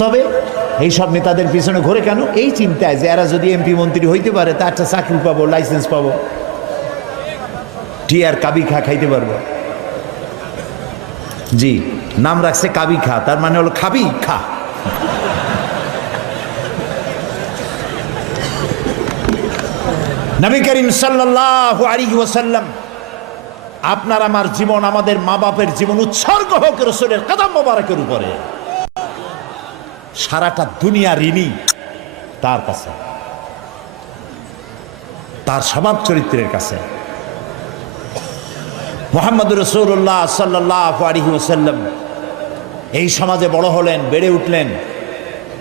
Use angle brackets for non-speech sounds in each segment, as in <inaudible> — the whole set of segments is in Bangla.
তবে এই সব নেতাদের পিছনে ঘোরে কেন? এই চিন্তায় যে এরা যদি এমপি মন্ত্রী হইতে পারে তা একটা চাকরি পাবো লাইসেন্স পাবো। টিয়ার কাবি খা খাইতে পারব। জি, নাম রাখছে কাবি খা তার মানে হলো খাবি খা নবী করিম সাল্লাল্লাহু আলাইহি ওয়াসাল্লাম, আপনার আমার জীবন, আমাদের মা বাপের জীবন উৎসর্গ হোক রসুলের কদম মোবারকের উপরে। সারাটা দুনিয়া ঋণী তার কাছে। তার স্বভাব চরিত্রের কাছে। মোহাম্মদ রসুল্লাহ সাল্লাহ আলহি এই সমাজে বড় হলেন, বেড়ে উঠলেন,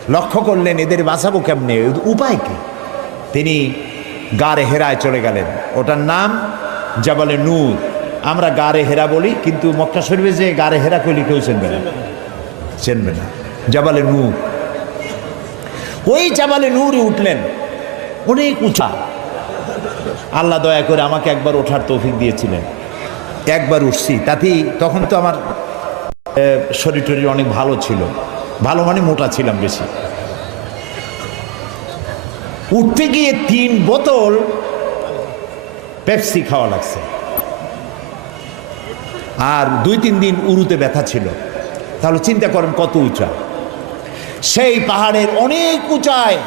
লক্ষ্য করলেন এদের বাঁচাবো কেমনে উপায় কি? তিনি গারে হেরায় চলে গেলেন। ওটার নাম জাবালে নূর। আমরা গারে হেরা বলি, কিন্তু মক্কা শরীফে যে গারে হেরা কইলে কেউ চেনবে না। চেনবে না। জাবালে নূর। ওই জাবালে নূরে উঠলেন অনেক উঁচা। আল্লাহ দয়া করে আমাকে একবার ওঠার তৌফিক দিয়েছিলেন। একবার উঠছি, তাতেই তখন তো আমার শরীর টরীর অনেক ভালো ছিল। ভালো মানে মোটা ছিলাম বেশি। উঠতে গিয়ে তিন বোতল পেপসি খাওয়া লাগছে। আর দুই তিন দিন উরুতে ব্যথা ছিল। তাহলে চিন্তা করেন কত উঁচা। সেই পাহাড়ের অনেক উঁচায়,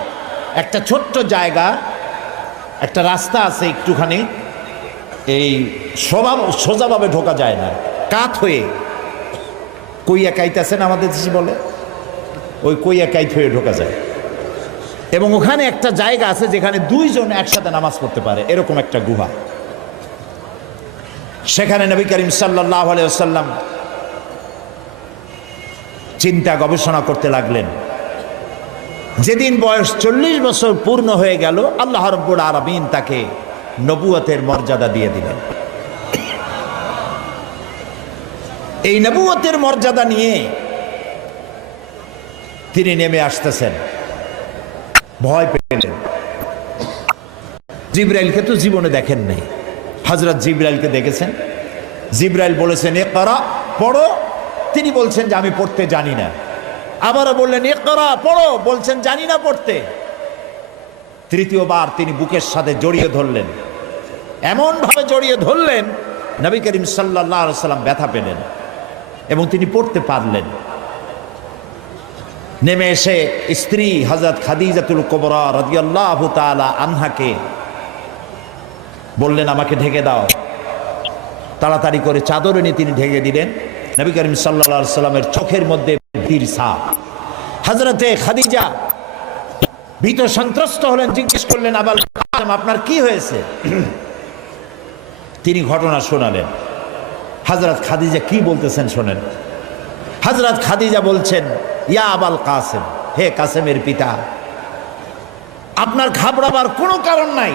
একটা ছোট্ট জায়গা, একটা রাস্তা আছে একটুখানি, এই সোজা সোজাভাবে ঢোকা যায় না, কাত হয়ে। কইয়া কাইতাছেন আমাদের দেশে বলে? ওই কইয়া কাইত হয়ে ঢোকা যায়। এবং ওখানে একটা জায়গা আছে যেখানে দুইজন একসাথে নামাজ পড়তে পারে, এরকম একটা গুহা। সেখানে নবী করিম সাল্লাহ আলাইসাল্লাম চিন্তা গবেষণা করতে লাগলেন। যেদিন বয়স চল্লিশ বছর পূর্ণ হয়ে গেল, আল্লাহ রব্বুল আরবিন তাকে নবুয়তের মর্যাদা দিয়ে দিলেন। এই নবুয়তের মর্যাদা নিয়ে তিনি নেমে আসতেছেন। ভয় পেলেন। জিব্রাইলকে তো জীবনে দেখেন নাই। হজরত জিব্রাইলকে দেখেছেন? জিব্রাইল বলেছেন, এ করা, পড়ো তিনি বলছেন যে আমি পড়তে জানি না। আবারও বললেন এ করা পড়ো। বলছেন, জানি না পড়তে। তৃতীয়বার তিনি বুকের সাথে জড়িয়ে ধরলেন। এমনভাবে জড়িয়ে ধরলেন, নবী করিম সাল্লাহ সাল্লাম ব্যথা পেলেন এবং তিনি পড়তে পারলেন। নেমে এসে স্ত্রী হজরত খাদিজাতুল কোবরা রদিয়াল্লাহ তালা আনহাকে বললেন, আমাকে ঢেকে দাও। তাড়াতাড়ি করে চাদর এনে তিনি ঢেকে দিলেন। নবী করিম সাল্লা সাল্লামের চোখের মধ্যে ভীর সাপ। হজরতে খাদিজা ভীত সন্ত্রস্ত হলেন, জিজ্ঞেস করলেন, আবাল আপনার কি হয়েছে? <clears throat> তিনি ঘটনা শোনালেন। হজরত খাদিজা কি বলতেছেন শোনেন। হজরত খাদিজা বলছেন, ইয়া আবাল কাসেম, হে কাসেমের পিতা, আপনার ঘাবড়াবার কোনো কারণ নাই।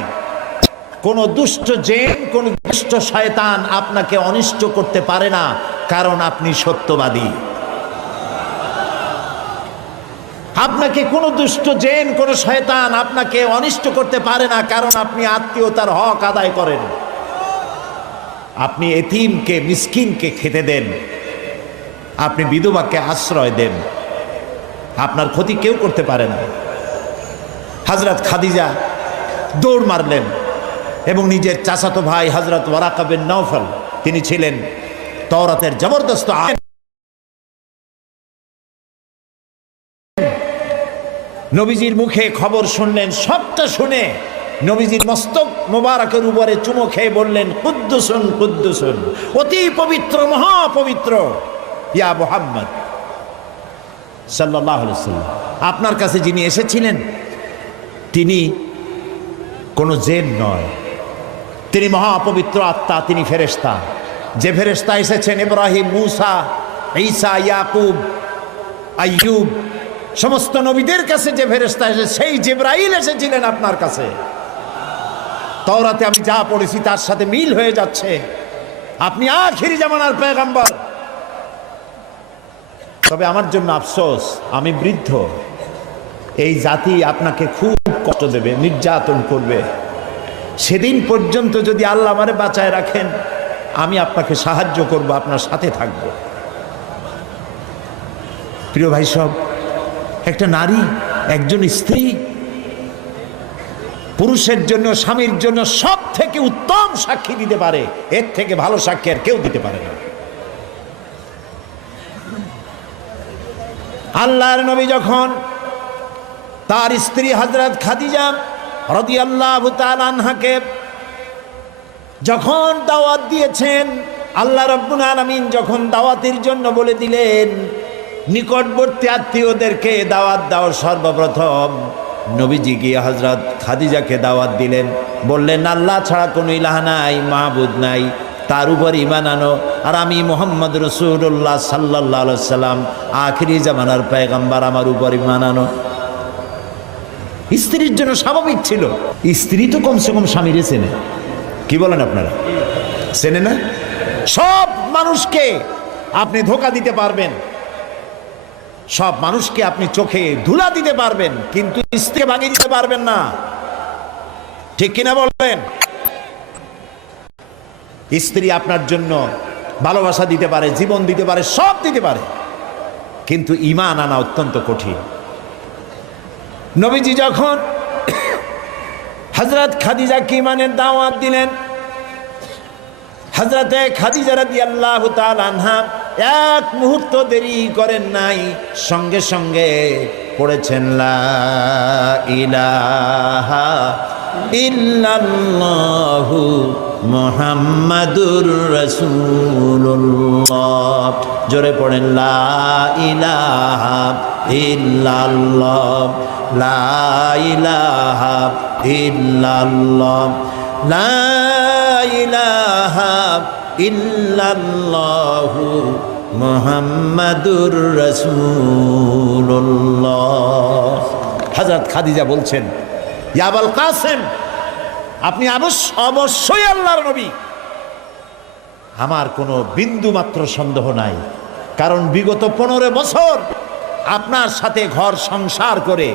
কোন দুষ্ট জেন, কোন দুষ্ট শয়তান আপনাকে অনিষ্ট করতে পারে না, কারণ আপনি সত্যবাদী। আপনাকে কোনো দুষ্ট জেন, কোন শয়তান আপনাকে অনিষ্ট করতে পারে না, কারণ আপনি আত্মীয়তার হক আদায় করেন। আপনি এতিমকে, মিসকিনকে খেতে দেন। আপনি বিধবাকে আশ্রয় দেন। আপনার ক্ষতি কেউ করতে পারে না। হাজরত খাদিজা দৌড় মারলেন। এবং নিজের চাচাতো ভাই হজরত ওয়ারাকাবেন নৌফল তিনি ছিলেন তওরাতের জবরদস্ত নবীজির মুখে খবর শুনলেন, সবটা শুনে নবীজির মস্তক মোবারকের উপরে চুমো খেয়ে বললেন, কুদ্দুসুন কুদ্দুসুন, অতি পবিত্র, মহাপবিত্র, ইয়া মোহাম্মদ সাল্লাহ আপনার কাছে যিনি এসেছিলেন, তিনি কোনো জেন নয়। তিনি মহাপবিত্র আত্মা, তিনি ফেরেস্তা যে ফেরেস্তা এসেছেন, ইব্রাহিম, মুসা, ঈসা, ইয়াকুব, আইয়ুব, সমস্ত নবীদের কাছে যে ফেরেস্তা এসে সেই জিব্রাইল এসেছিলেন আপনার কাছে। তওরাতে আমি যা পড়েছি তার সাথে মিল হয়ে যাচ্ছে। আপনি আখিরি জামানার পেগাম্বর তবে আমার জন্য আফসোস, আমি বৃদ্ধ। এই জাতি আপনাকে খুব কষ্ট দেবে, নির্যাতন করবে। সেদিন পর্যন্ত যদি আল্লাহ আমারে বাঁচায় রাখেন, আমি আপনাকে সাহায্য করব, আপনার সাথে থাকব। প্রিয় ভাই সব, একটা নারী, একজন স্ত্রী, পুরুষের জন্য, স্বামীর জন্য সব থেকে উত্তম সাক্ষী দিতে পারে, এর থেকে ভালো সাক্ষী আর কেউ দিতে পারে না। আল্লাহর নবী যখন তার স্ত্রী হজরত খাদিজা রদি আল্লাহ আনহাকে যখন দাওয়াত দিয়েছেন, আল্লাহ রব্বুল আলমিন যখন দাওয়াতের জন্য বলে দিলেন, নিকটবর্তী আত্মীয়দেরকে দাওয়াত দাও সর্বপ্রথম। নবীজি গিয়ে হজরত খাদিজাকে দাওয়াত দিলেন, বললেন, আল্লাহ ছাড়া কোনো ইলাহা নাই মাহবুদ নাই, তার উপর ইমান আনো। আর আমি মোহাম্মদ রসুল্লাহ সাল্লাহ সাল্লাম আখিরি জামানার পেগাম্বার আমার উপর ইমান আনো। স্ত্রীর জন্য স্বাভাবিক ছিল। স্ত্রী তো কমসে কম স্বামীরে চেনে। কি বলেন আপনারা? চেনে না? সব মানুষকে আপনি ধোকা দিতে পারবেন। সব মানুষকে আপনি চোখে ধুলা দিতে পারবেন, কিন্তু স্ত্রীকে ভাঙিয়ে দিতে পারবেন না। ঠিক কিনা বলবেন? স্ত্রী আপনার জন্য ভালোবাসা দিতে পারে, জীবন দিতে পারে, সব দিতে পারে। কিন্তু ইমান আনা অত্যন্ত কঠিন। নবীজি যখন হজরত খাদিজাকে ইমানের দাওয়াত দিলেন? হজরতে খাদিজা রাদি আল্লাহ আনহা এক মুহূর্ত দেরি করেন নাই, সঙ্গে সঙ্গে পড়েছেন, লা ইলাহা ইল্লাল্লাহু মুহাম্মাদুর রাসূলুল্লাহ। জোরে পড়েন, লা ইলাহা ইল্লাল্লাহ। লা ইলাহা ইল্লাল্লাহ। লা ইলাহা ইল্লাল্লাহু মুহাম্মাদুর রাসূলুল্লাহ। হযরত খাদিজা বলছেন ইয়াবাল কাসেম, আপনি অবশ্যই আল্লাহর নবী। আমার কোনো বিন্দু মাত্র সন্দেহ নাই, কারণ বিগত পনেরো বছর আপনার সাথে ঘর সংসার করে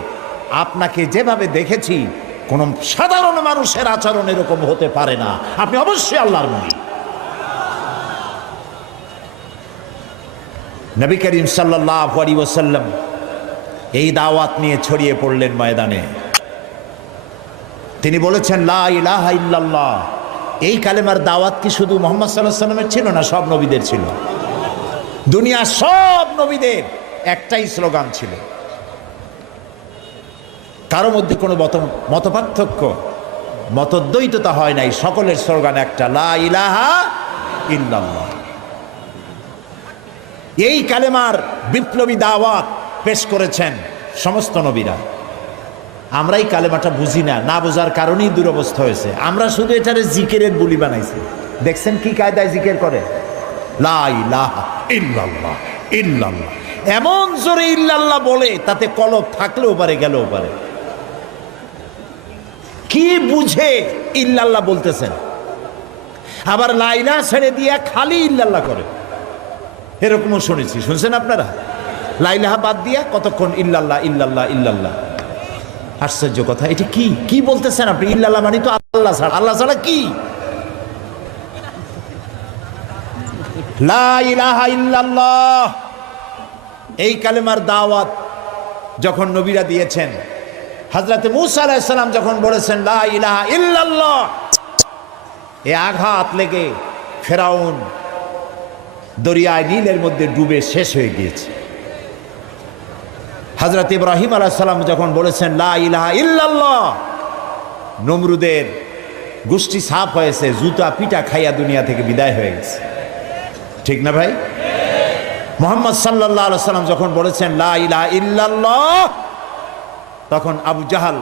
আপনাকে যেভাবে দেখেছি, কোন সাধারণ মানুষের আচরণ এরকম হতে পারে না। আপনি অবশ্যই আল্লাহর নবী। নবী করিম সাল্লাহ আলী ওসাল্লাম এই দাওয়াত নিয়ে ছড়িয়ে পড়লেন ময়দানে। তিনি বলেছেন, লা ইল্লাল্লাহ। এই কালেমার দাওয়াত কি শুধু মোহাম্মদ সাল্লাহ সাল্লামের ছিল না, সব নবীদের ছিল? দুনিয়ার সব নবীদের একটাই স্লোগান ছিল। কারও মধ্যে কোনো মত, মতপার্থক্য, মতদ্বৈততা হয় নাই, সকলের স্লোগান একটা, লা ইলাহা ইল্লাল্লাহ। এই কালেমার বিপ্লবী দাওয়াত পেশ করেছেন সমস্ত নবীরা। আমরা এই কালেমাটা বুঝি না না বোঝার কারণেই দুরবস্থা হয়েছে। আমরা শুধু এটারে জিকেরের বুলি বানাইছি। দেখছেন কি কায়দায় জিকের করে? ইল্লাল্লাহ ইল্লাল্লাহ। এমন জোরে ইল্লাল্লাহ বলে, তাতে কলব থাকলেও পারে, গেলেও পারে। কি বুঝে ইল্লাল্লাহ বলতেছেন? আবার লাইলা ছেড়ে দিয়া খালি ইল্লাল্লাহ করে। এরকমও শুনেছি। শুনছেন আপনারা? লাইলাহা বাদ দিয়া কতক্ষণ ইল্লাল্লাহ ইল্লাল্লাহ ইল্লাল্লাহ। আশ্চর্য কথা। এটা কি? কি বলতেছেন আপনি? ইল্লাল্লাহ মানে তো আল্লাহ ছাড়া। আল্লাহ ছাড়া কি? ইল্লাল্লাহ। এই কালেমার দাওয়াত যখন নবীরা দিয়েছেন হজরত মুসা যখন বলেছেন, লা ইলাহা ইল্লাল্লাহ এ আঘাত লেগে ফেরাউন দরিয়ায় নীলের মধ্যে ডুবে শেষ হয়ে গিয়েছে। হজরত ইব্রাহিম আলাইসালাম যখন বলেছেন, লা ইলাহা ইল্লাল্লাহ নমরুদের গোষ্ঠী সাফ হয়েছে, জুতা পিটা খাইয়া দুনিয়া থেকে বিদায় হয়ে গেছে। ঠিক না ভাই? মোহাম্মদ সাল্লাহ সাল্লাম যখন বলেছেন, লা ইল্লাল্লাহ তখন Abu Jahl,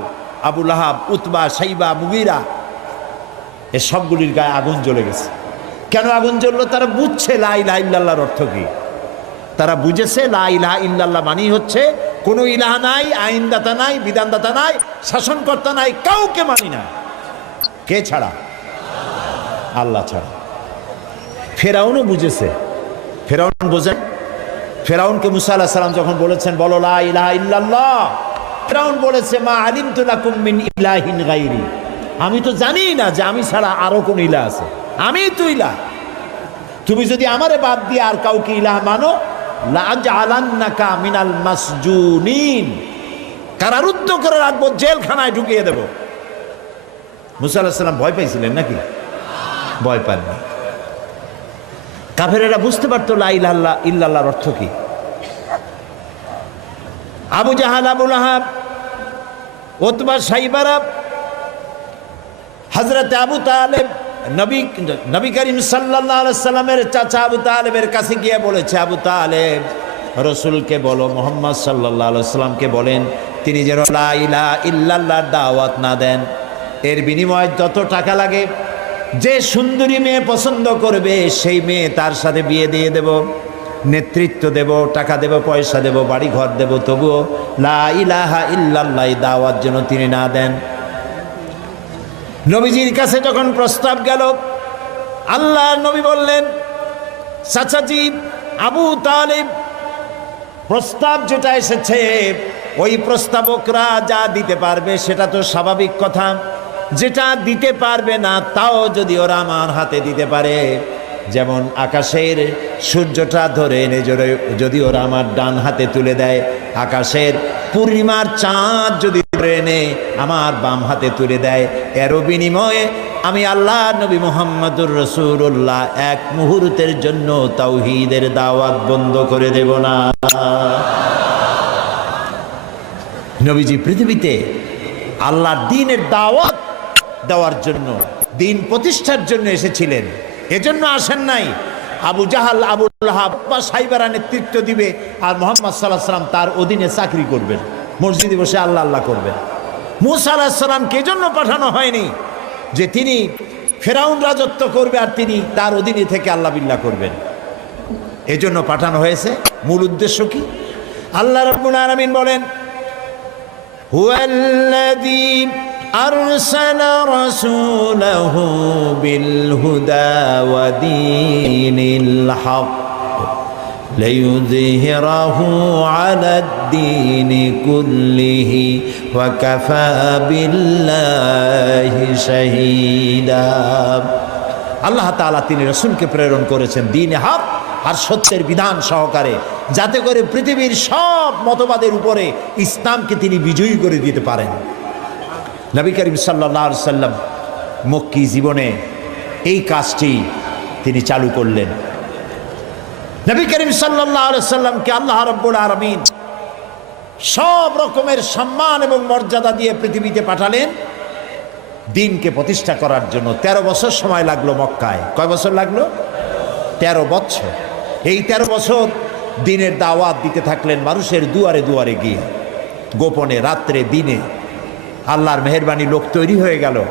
Abu Lahab, Utba, Shaiba, Mughira, এ সবগুলির গায়ে আগুন জ্বলে গেছে। কেন আগুন জ্বললো? তারা বুঝছে লা ইলাহা ইল্লাল্লাহর অর্থ কি। তারা বুঝেছে লা ইলাহা ইল্লাল্লাহ মানেই হচ্ছে কোনো ইলাহা নাই, আইনদাতা নাই, বিধানদাতা নাই, শাসনকর্তা নাই, কাউকে মানি না। কে ছাড়া? আল্লাহ ছাড়া। ফেরাউনও বুঝেছে। ফেরাউন বোঝেন ফেরাউনকে মুসা আল্লাহ সাল্লাম যখন বলেছেন, বলো লা ইলাহা ইল্লাল্লাহ ফেরাউন বলেছে, মা আলিম তুলাকুম মিন ইলাহিন গাইরি আমি তো জানি না যে আমি ছাড়া আরও কোন ইলা আছে। আমি তো ইলা। তুমি যদি আমারে বাদ দিয়ে আর কাউকে ইলাহ মানো লাজালান্নাকা মিনাল মাসজুনিন। কারারুদ্ধ করে রাখব, জেলখানায় ঢুকিয়ে দেব। মুসা ভয় পাইছিলেন নাকি? ভয় পাননি। কাফেরেরা বুঝতে পারতো, লা ইল্লাল্লাহর অর্থ কি? আবু জাহাল আবুল আহাব ওতবা সাইবারা হজরত আবু তালেব, নবী নবী করিম সাল্লাহ সাল্লামের চাচা আবু তালেবের কাছে গিয়ে বলেছে, আবু তালেব, রসুলকে বলো, মোহাম্মদ সাল্লাহ সাল্লামকে বলেন, তিনি যেন লা ইলা ইল্লাল্লাহর দাওয়াত না দেন। এর বিনিময়ে যত টাকা লাগে, যে সুন্দরী মেয়ে পছন্দ করবে, সেই মেয়ে তার সাথে বিয়ে দিয়ে দেব। নেতৃত্ব দেব, টাকা দেব, পয়সা দেব বাড়ি ঘর দেব, তবুও লা ইলাহা ইল্লাল্লাহ দাওয়াত যেন তিনি না দেন। নবীজির কাছে যখন প্রস্তাব গেল, আল্লাহ নবী বললেন, চাচাজি, আবু তালিব, প্রস্তাব যেটা এসেছে, ওই প্রস্তাবকরা যা দিতে পারবে সেটা তো স্বাভাবিক কথা। যেটা দিতে পারবে না, তাও যদি ওরা আমার হাতে দিতে পারে। যেমন আকাশের সূর্যটা ধরে এনে যদি- ওরা আমার ডান হাতে তুলে দেয়, আকাশের পূর্ণিমার চাঁদ যদি ধরে এনে আমার বাম হাতে তুলে দেয় এরও বিনিময়ে আমি আল্লাহ নবী মোহাম্মদুর রসুল্লাহ এক মুহূর্তের জন্য তাওহিদের দাওয়াত বন্ধ করে দেব না। নবীজি পৃথিবীতে আল্লাহর দিনের দাওয়াত দেওয়ার জন্য, দিন প্রতিষ্ঠার জন্য এসেছিলেন। এজন্য আসেন নাই। আবু জাহাল আবুল হাব্বা সাইবারা নেতৃত্ব দিবে আর মোহাম্মদ সাল্লাহ সাল্লাম তার অধীনে চাকরি করবেন। মসজিদে বসে আল্লাহ আল্লাহ করবেন। মুসা আল্লাহ সাল্লামকে জন্য পাঠানো হয়নি? যে তিনি ফেরাউন রাজত্ব করবে আর তিনি তার অধীনে থেকে আল্লাহ বিল্লাহ করবেন। এজন্য পাঠানো হয়েছে। মূল উদ্দেশ্য কি? আল্লাহ রবুল আলমিন বলেন, হুয়াল্লাযী أرسل رسوله بالهدى ودين الحق ليظهره على الدين كله وكفى بالله شهيدا আল্লাহ তাআলা তিনি রসুলকে প্রেরণ করেছেন দিন হাক আর সত্যের বিধান সহকারে যাতে করে পৃথিবীর সব মতবাদের উপরে ইসলামকে তিনি বিজয়ী করে দিতে পারেন নবী করিম সাল্লাহ সাল্লাম মক্কি জীবনে এই কাজটি তিনি চালু করলেন। নবী করিম সাল্লাহ সাল্লামকে আল্লাহ রব্বুল আলমিন সব রকমের সম্মান এবং মর্যাদা দিয়ে পৃথিবীতে পাঠালেন। দিনকে প্রতিষ্ঠা করার জন্য ১৩ বছর সময় লাগল মক্কায়। কয় বছর লাগল? ১৩ বছর। এই ১৩ বছর দিনের দাওয়াত দিতে থাকলেন মানুষের দুয়ারে দুয়ারে গিয়ে, গোপনে রাত্রে দিনে আল্লাহর মেহরবানি লোক তৈরি হয়ে গেল।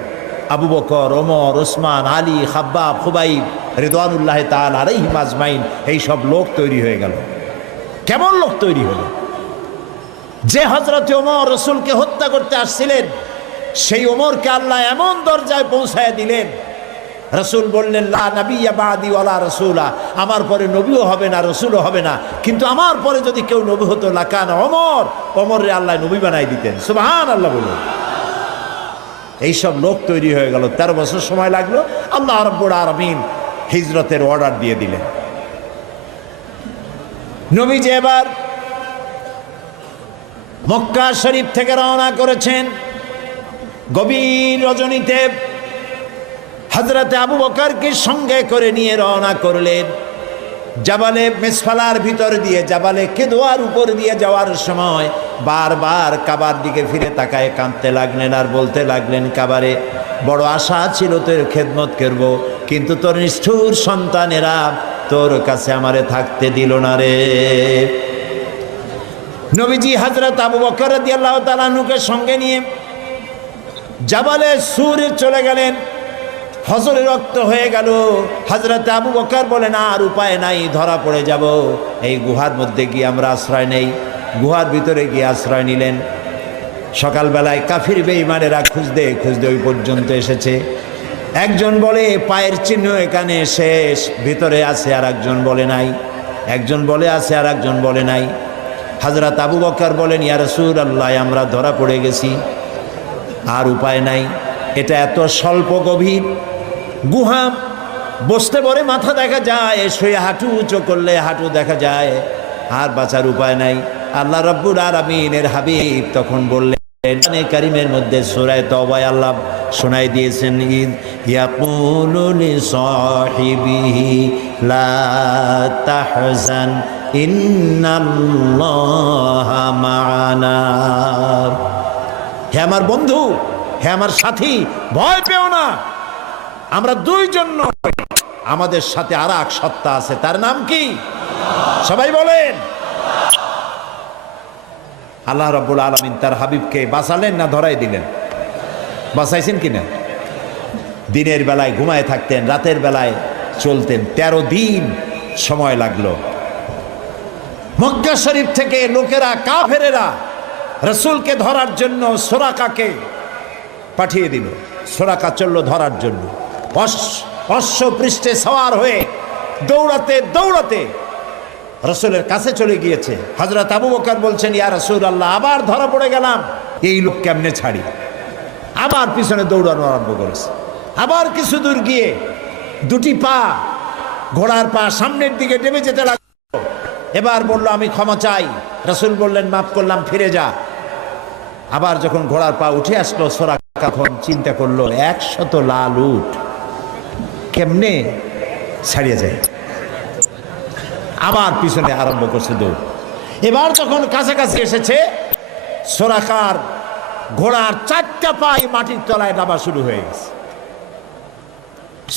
আবু বকর, ওমর, ওসমান, আলী খাব্বা খুবাইব রেদওয়ানুল্লাহ তাল আলাইহিম আজমাইন এই সব লোক তৈরি হয়ে গেল। কেমন লোক তৈরি হলো? যে হজরত ওমর রসুলকে হত্যা করতে আসছিলেন, সেই ওমরকে আল্লাহ এমন দরজায় পৌঁছায় দিলেন। রসুল বললেন, লা নবিয়া ওয়ালা রসুলা। আমার পরে নবীও হবে না, রসুলও হবে না। কিন্তু আমার পরে যদি কেউ নবী হতো, লাকান অমর অমরে আল্লাহ নবী বানাই দিতেন। সুবহান আল্লাহ বলুন। এইসব লোক তৈরি হয়ে গেল। তেরো বছর সময় লাগল। আল্লাহ রব্বুল আরমিন হিজরতের অর্ডার দিয়ে দিলেন। নবীজি এবার মক্কা শরীফ থেকে রওনা করেছেন। গভীর রজনীতে হজরতে আবু বকারকে সঙ্গে করে নিয়ে রওনা করলেন। জাবালে মেসফালার ভিতর দিয়ে, জাবালে কেদোয়ার উপর দিয়ে যাওয়ার সময় বারবার কাবার দিকে ফিরে তাকায়, কাঁদতে লাগলেন আর বলতে লাগলেন, কাবারে, বড় আশা ছিল তোর খেদমত করব, কিন্তু তোর নিষ্ঠুর সন্তানেরা তোর কাছে আমারে থাকতে দিল না রে। নবীজি হজরত আবু বকর আল্লাহ তালানুকে সঙ্গে নিয়ে জাবালে সুরে চলে গেলেন। হজরে রক্ত হয়ে গেল। হজরত আবু বকার বলে না আর উপায় নাই, ধরা পড়ে যাব। এই গুহার মধ্যে গিয়ে আমরা আশ্রয় নেই। গুহার ভিতরে গিয়ে আশ্রয় নিলেন। সকালবেলায় কাফির বেইমানেরা খুঁজতে খুঁজতে ওই পর্যন্ত এসেছে। একজন বলে, পায়ের চিহ্ন এখানে শেষ, ভিতরে আছে আর একজন বলে নাই। একজন বলে, আছে আর একজন বলে নাই। হাজরত আবু বকর বলেন, ইয়া রসুল আল্লাহ আমরা ধরা পড়ে গেছি। আর উপায় নাই। এটা এত স্বল্প গভীর গুহা, বসতে পরে মাথা দেখা যায়, শুয়ে হাঁটু উঁচু করলে হাঁটু দেখা যায়। আর বাঁচার উপায় নাই। আল্লাহ রব্বুর আলমিনের হাবিব তখন বললেন কারিমের মধ্যে সুরায় তবায় আল্লাহ শোনাই দিয়েছেন ঈদ ইয়াকুলু সাহিবিহি লা তাহজান, ইন্নাল্লাহা মা'ানা। হে আমার বন্ধু, হে আমার সাথী, ভয় পেও না। আমরা দুইজন নই। আমাদের সাথে আর এক সত্তা আছে, তার নাম কি? সবাই বলেন। আল্লাহ রব্বুল আলমিন তার হাবিবকে বাঁচালেন না ধরাই দিলেন? বাঁচাইছেন কিনা? দিনের বেলায় ঘুমায় থাকতেন, রাতের বেলায় চলতেন, তেরো দিন সময় লাগল। মক্কা শরীফ থেকে লোকেরা, কাফেরেরা রসুলকে ধরার জন্য সোরাকাকে পাঠিয়ে দিল। সোরাকা চলল ধরার জন্য। অশ্ব- অশ্ব পৃষ্ঠে সওয়ার হয়ে দৌড়াতে দৌড়াতে রসুলের কাছে চলে গিয়েছে। হজরত আবু বকর বলছেন, ইয়া রসুল আল্লাহ আবার ধরা পড়ে গেলাম। এই লোক কেমনে ছাড়ি? আবার পিছনে দৌড়ানো আরম্ভ করেছে। আবার কিছু দূর গিয়ে দুটি পা ঘোড়ার পা সামনের দিকে নেমে যেতে লাগল। এবার বলল, আমি ক্ষমা চাই। রসুল বললেন, মাফ করলাম, ফিরে যা। আবার যখন ঘোড়ার পা উঠে আসলো, সোরা তখন চিন্তা করল, একশত লাল উঠ কেমনে ছাড়িয়ে যায়? আবার পিছনে আরম্ভ করছে দৌড়। এবার যখন কাছাকাছি এসেছে সোরাকার ঘোড়ার চারটা পাই মাটির তলায় নামা শুরু হয়ে গেছে।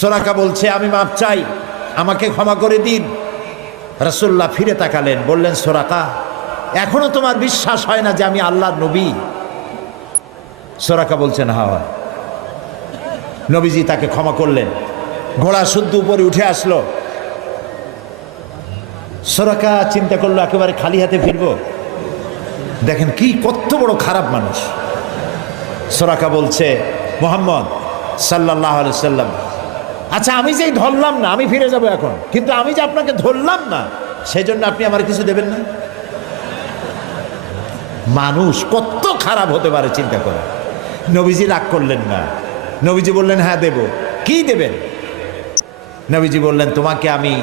সোরাকা বলছে, আমি মাপ চাই, আমাকে ক্ষমা করে দিন। রসুল্লাহ ফিরে তাকালেন, বললেন সোরাকা এখনও তোমার বিশ্বাস হয় না যে আমি আল্লাহ নবী? সোরাকা বলছেন হা হয়। নবীজি তাকে ক্ষমা করলেন। ঘোড়া শুদ্ধ উপরে উঠে আসলো। সোরাকা চিন্তা করল, একেবারে খালি হাতে ফিরবো। দেখেন কি কত বড় খারাপ মানুষ। সরাকা বলছে, মোহাম্মদ সাল্লাহ সাল্লাম আচ্ছা আমি যেই ধরলাম না, আমি ফিরে যাব এখন, কিন্তু আমি যে আপনাকে ধরলাম না সেই জন্য আপনি আমার কিছু দেবেন না? মানুষ কত খারাপ হতে পারে, চিন্তা করে। নবীজি রাগ করলেন না। নবীজি বললেন হ্যাঁ দেব। কি দেবেন? নবীজি বললেন, তোমাকে আমি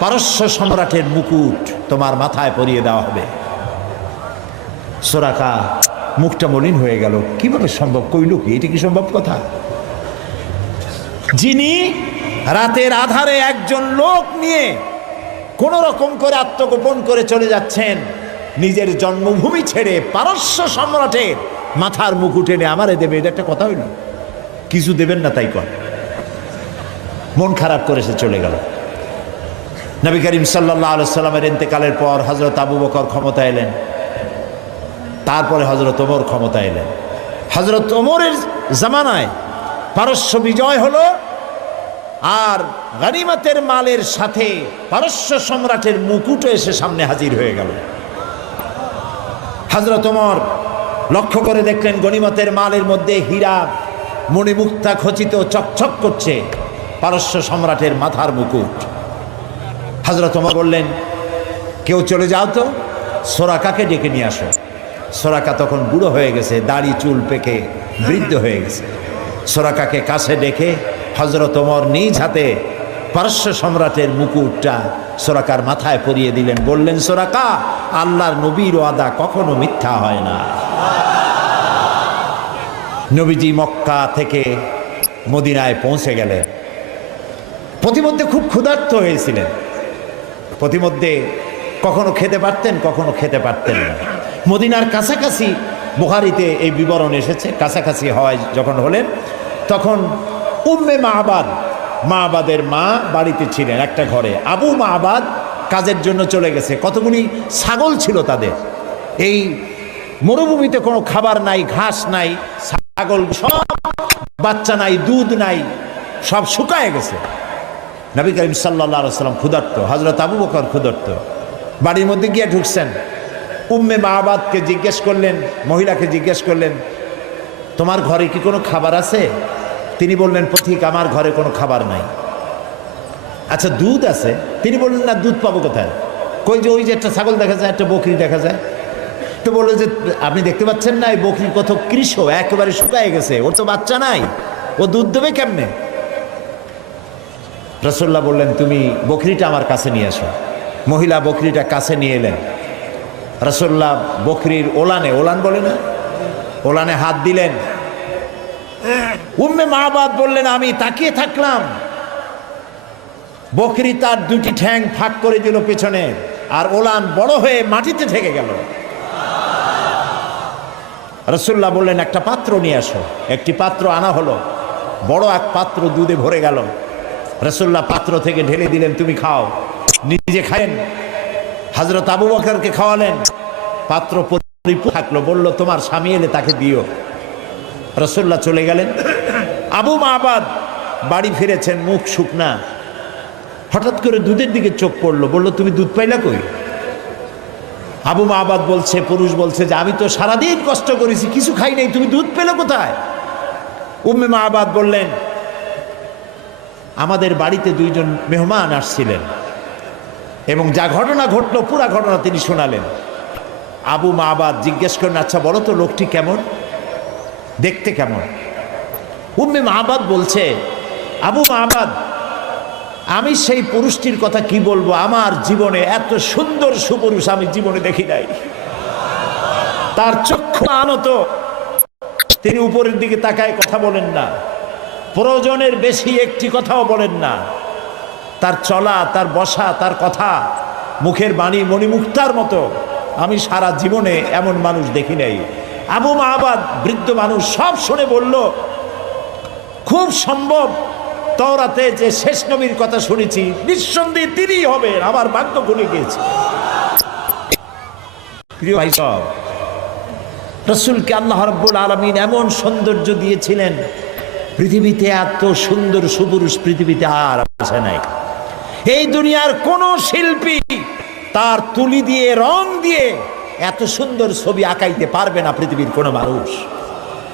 পারস্য সম্রাটের মুকুট তোমার মাথায় পরিয়ে দেওয়া হবে। সোরাকা, মুখটা মলিন হয়ে গেল। কীভাবে সম্ভব? কইল কি এটা কি সম্ভব কথা? যিনি রাতের আধারে একজন লোক নিয়ে কোন রকম করে আত্মগোপন করে চলে যাচ্ছেন, নিজের জন্মভূমি ছেড়ে পারস্য সম্রাটের মাথার মুকুট এনে আমারে দেবে, এটা একটা কথা হইল। কিছু দেবেন না তাই কর। মন খারাপ করে সে চলে গেল। নবী করিম সাল্লাহ সাল্লামের ইন্তেকালের পর হজরত আবু বকর ক্ষমতা এলেন। তারপরে হজরত ওমর ক্ষমতা এলেন। হজরত ওমরের জামানায় পারস্য বিজয় হলো আর গানিমাতের মালের সাথে পারস্য সম্রাটের মুকুটও এসে সামনে হাজির হয়ে গেল। হজরত ওমর লক্ষ্য করে দেখলেন গণিমতের মালের মধ্যে হীরা, মণিমুক্তা খচিত চকচক করছে। পারস্য সম্রাটের মাথার মুকুট। হজরত ওমর বললেন, কেউ চলে যাও তো সোরাকাকে ডেকে নিয়ে আসো? সোরাকা তখন বুড়ো হয়ে গেছে, দাড়ি, চুল পেকে বৃদ্ধ হয়ে গেছে। সোরাকাকে কাছে ডেকে হজরত ওমর নিজ হাতে পারস্য সম্রাটের মুকুটটা সোরাকার মাথায় পরিয়ে দিলেন। বললেন সোরাকা আল্লাহর নবীর ওয়াদা কখনো মিথ্যা হয় না। নবীজি মক্কা থেকে মদিনায় পৌঁছে গেলেন। প্রতিমধ্যে খুব ক্ষুধার্ত হয়েছিলেন। প্রতিমধ্যে কখনো খেতে পারতেন, কখনো খেতে পারতেন না। মদিনার কাছাকাছি বুহারিতে এই বিবরণ এসেছে, কাছাকাছি হওয়ায় যখন হলেন, তখন উম্মে মাহবাদ মাহবাদের মা বাড়িতে ছিলেন একটা ঘরে। আবু মাহবাদ কাজের জন্য চলে গেছে। কতগুলি ছাগল ছিল তাদের। এই মরুভূমিতে কোনো খাবার নাই, ঘাস নাই, ছাগল সব বাচ্চা নাই, দুধ নাই, সব শুকায় গেছে। নবী করিম সাল্লা সাল্লাম ক্ষুধার্ত হজরত আবু বকর ক্ষুধার্ত। বাড়ির মধ্যে গিয়ে ঢুকছেন। উম্মে মাহবাদকে জিজ্ঞেস করলেন, মহিলাকে জিজ্ঞেস করলেন, তোমার ঘরে কি কোনো খাবার আছে? তিনি বললেন, পথিক, আমার ঘরে কোনো খাবার নাই। আচ্ছা দুধ আছে? তিনি বললেন, না, দুধ পাবো কোথায়? কই যে ওই যে একটা ছাগল দেখা যায়, একটা বকরি দেখা যায়। তো বলল যে, আপনি দেখতে পাচ্ছেন না, এই বকরি কত কৃষ একেবারে শুকায় গেছে, ওর তো বাচ্চা নাই, ও দুধ দেবে কেমনে? রসল্লাহ বললেন, তুমি বকরিটা আমার কাছে নিয়ে আসো মহিলা বকরিটা কাছে নিয়ে এলেন। রসল্লাহ বকরির ওলানে, ওলান বলে না? ওলানে হাত দিলেন। উম্মে মাহবাদ বললেন, আমি তাকিয়ে থাকলাম। বকরি তার দুটি ঠ্যাং ফাঁক করে দিল পেছনে, আর ওলান বড় হয়ে মাটিতে থেকে গেল। রসুল্লাহ বললেন, একটা পাত্র নিয়ে আসো। একটি পাত্র আনা হলো। বড় এক পাত্র দুধে ভরে গেল। রসুল্লাহ পাত্র থেকে ঢেলে দিলেন, তুমি খাও। নিজে খায়েন হজরত আবু বকরকে খাওয়ালেন। পাত্র পরিপূর্ণ থাকল, বলল, তোমার স্বামী এলে তাকে দিও। রসুল্লাহ চলে গেলেন। আবু মাহবাদ বাড়ি ফিরেছেন, মুখ শুকনা। হঠাৎ করে দুধের দিকে চোখ পড়ল, বলল, তুমি দুধ পাইলা কই? আবু মাহবাদ বলছে, পুরুষ বলছে যে, আমি তো সারাদিন কষ্ট করেছি, কিছু খাই নাই, তুমি দুধ পেলে কোথায়? উম্মে মাহবাদ বললেন আমাদের বাড়িতে দুইজন মেহমান আসছিলেন। এবং যা ঘটনা ঘটলো, পুরা ঘটনা তিনি শোনালেন। আবু মাহবাদ জিজ্ঞেস করেন আচ্ছা বলো তো, লোকটি কেমন? দেখতে কেমন? উম্মে মাহবাদ বলছে, আবু মাহবাদ আমি সেই পুরুষটির কথা কি বলব? আমার জীবনে এত সুন্দর সুপুরুষ আমি জীবনে দেখি নাই। তার চক্ষু আনত। তিনি উপরের দিকে তাকায়, কথা বলেন না। প্রয়োজনের বেশি একটি কথাও বলেন না। তার চলা, তার বসা, তার কথা, মুখের বাণী মণিমুক্তার মতো। আমি সারা জীবনে এমন মানুষ দেখি নাই। আবু মাহবাদ বৃদ্ধ মানুষ সব শুনে বলল, খুব সম্ভব তওরাতে যে শেষ নবীর কথা শুনেছি, নিঃসন্দেহে তিনিই হবেন, আমার ভাগ্য ভুলে গিয়েছে। প্রিয় ভাই সব, রসুলকে আল্লাহ রব্বুল আলমিন এমন সৌন্দর্য দিয়েছিলেন পৃথিবীতে এত সুন্দর সুপুরুষ পৃথিবীতে আর আছে নাই। এই দুনিয়ার কোন শিল্পী তার তুলি দিয়ে, রং দিয়ে এত সুন্দর ছবি আঁকাইতে পারবে না পৃথিবীর কোনো মানুষ।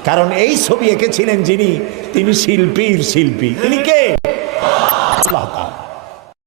কারণ এই ছবি এঁকেছিলেন যিনি, তিনি শিল্পীর শিল্পী। তিনি কে? আল্লাহ।